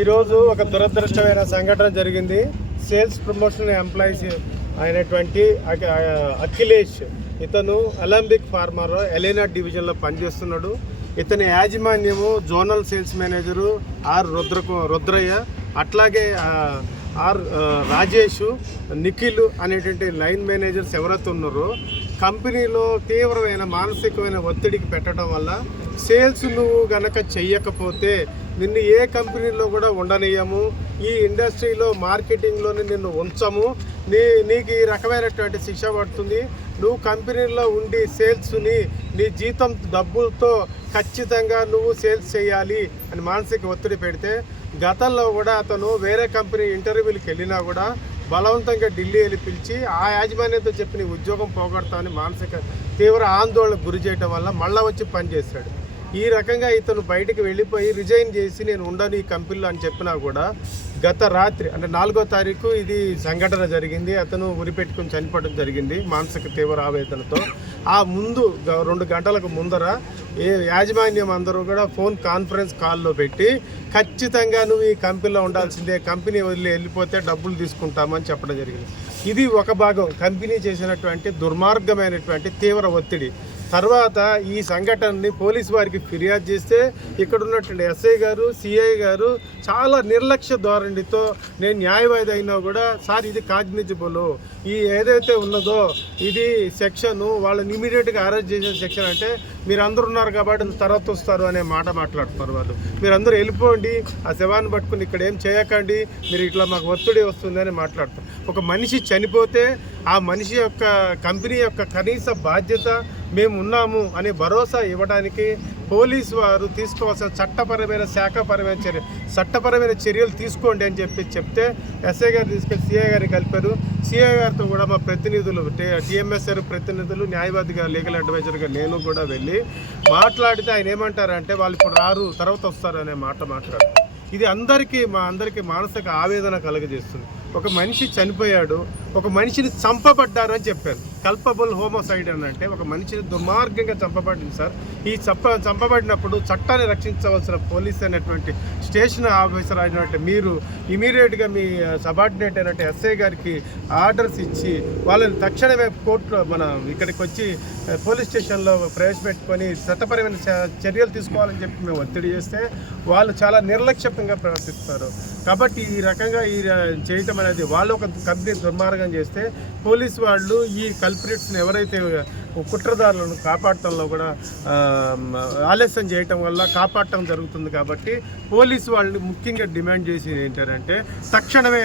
ఈరోజు ఒక దురదృష్టమైన సంఘటన జరిగింది. సేల్స్ ప్రమోషన్ ఎంప్లాయీస్ అయినటువంటి అఖిలేష్, ఇతను అలంబిక్ ఫార్మాలో ఎలైనా డివిజన్లో పనిచేస్తున్నాడు. ఇతని యాజమాన్యము జోనల్ సేల్స్ మేనేజరు రుద్రయ్య, అట్లాగే రాజేష్, నిఖిల్ అనేటువంటి లైన్ మేనేజర్స్ ఎవరైతే ఉన్నారో కంపెనీలో తీవ్రమైన మానసికమైన ఒత్తిడికి పెట్టడం వల్ల సేల్స్ నువ్వు గనక చెయ్యకపోతే నిన్ను ఏ కంపెనీలో కూడా ఉండనియము, ఈ ఇండస్ట్రీలో మార్కెటింగ్లోనే నిన్ను ఉంచము, నీకు ఈ రకమైనటువంటి శిక్ష పడుతుంది. నువ్వు కంపెనీలో ఉండి సేల్స్ని నీ జీతం డబ్బులతో ఖచ్చితంగా నువ్వు సేల్స్ చేయాలి అని మానసిక ఒత్తిడి పెడితే, గతంలో కూడా అతను వేరే కంపెనీ ఇంటర్వ్యూలకు వెళ్ళినా కూడా బలవంతంగా ఢిల్లీ వెళ్ళి పిలిచి ఆ యాజమాన్యంతో చెప్పి నీ ఉద్యోగం పోగొడతామని మానసిక తీవ్ర ఆందోళనకు గురి చేయడం వల్ల మళ్ళీ వచ్చి పనిచేశాడు. ఈ రకంగా ఇతను బయటికి వెళ్ళిపోయి రిజైన్ చేసి నేను ఉండను ఈ కంపెనీలో అని చెప్పినా కూడా గత రాత్రి అంటే 4వ తారీఖు ఇది సంఘటన జరిగింది. అతను ఉరిపెట్టుకుని చనిపోవడం జరిగింది మానసిక తీవ్ర ఆవేదనతో. ఆ ముందు 2 గంటలకు ముందర యాజమాన్యం అందరూ కూడా ఫోన్ కాన్ఫరెన్స్ కాల్లో పెట్టి ఖచ్చితంగా నువ్వు ఈ కంపెనీలో ఉండాల్సిందే, కంపెనీ వదిలి వెళ్ళిపోతే డబ్బులు తీసుకుంటామని చెప్పడం జరిగింది. ఇది ఒక భాగం కంపెనీ చేసినటువంటి దుర్మార్గమైనటువంటి తీవ్ర ఒత్తిడి. తర్వాత ఈ సంఘటనని పోలీసు వారికి ఫిర్యాదు చేస్తే ఇక్కడ ఉన్నటువంటి ఎస్ఐ గారు, సిఐ గారు చాలా నిర్లక్ష్య ధోరణితో నేను న్యాయవాది అయినా కూడా సార్ ఇది కాగ్నిజిబుల్, ఈ ఏదైతే ఉన్నదో ఇది సెక్షను, వాళ్ళని ఇమీడియట్గా అరెస్ట్ చేసే సెక్షన్ అంటే మీరు అందరూ ఉన్నారు కాబట్టి తర్వాత వస్తారు అనే మాట మాట్లాడుతున్నారు వాళ్ళు. మీరు అందరూ వెళ్ళిపోండి, ఆ శవాన్ని పట్టుకుని ఇక్కడ ఏం చేయకండి, మీరు ఇట్లా మాకు ఒత్తిడి వస్తుందని మాట్లాడుతారు. ఒక మనిషి చనిపోతే ఆ మనిషి యొక్క కంపెనీ యొక్క కనీస బాధ్యత మేము ఉన్నాము అనే భరోసా ఇవ్వడానికి పోలీసు వారు తీసుకోవాల్సిన చట్టపరమైన చర్యలు తీసుకోండి అని చెప్తే ఎస్ఐ గారు తీసుకెళ్ళి సిఐ గారిని కలిపారు. సిఐ గారితో కూడా మా ప్రతినిధులు టీఎంఎస్ఆర్ ప్రతినిధులు, న్యాయవాదిగా లీగల్ అడ్వైజర్గా నేను కూడా వెళ్ళి మాట్లాడితే ఆయన ఏమంటారంటే వాళ్ళు ఇప్పుడు రారు తర్వాత వస్తారు అనే మాట మాట్లాడారు. ఇది మా అందరికీ మానసిక ఆవేదన కలుగజేస్తుంది. ఒక మనిషి చనిపోయాడు, ఒక మనిషిని చంపబడ్డారు అని చెప్పారు. కల్పబుల్ హోమోసైడ్ అని అంటే ఒక మనిషిని దుర్మార్గంగా చంపబడింది సార్. ఈ చంపబడినప్పుడు చట్టాన్ని రక్షించవలసిన పోలీస్ అయినటువంటి స్టేషన్ ఆఫీసర్ అయినటువంటి మీరు ఇమీడియట్గా మీ సబార్డినేట్ అయినట్టు ఎస్ఐ గారికి ఆర్డర్స్ ఇచ్చి వాళ్ళని తక్షణమే కోర్టులో ఇక్కడికి వచ్చి పోలీస్ స్టేషన్లో ప్రవేశపెట్టుకొని చట్టపరమైన చర్యలు తీసుకోవాలని చెప్పి మేము ఒత్తిడి చేస్తే వాళ్ళు చాలా నిర్లక్ష్యంగా ప్రవర్తిస్తారు. కాబట్టి ఈ రకంగా చేయటం అనేది వాళ్ళు ఒక కంపెనీ దుర్మార్గం చేస్తే పోలీసు వాళ్ళు ఈ కల్ప్రిట్స్ని ఎవరైతే కుట్రదారులను కాపాడటంలో కూడా ఆలస్యం చేయటం వల్ల కాపాడటం జరుగుతుంది. కాబట్టి పోలీసు వాళ్ళని ముఖ్యంగా డిమాండ్ చేసి ఏంటంటే తక్షణమే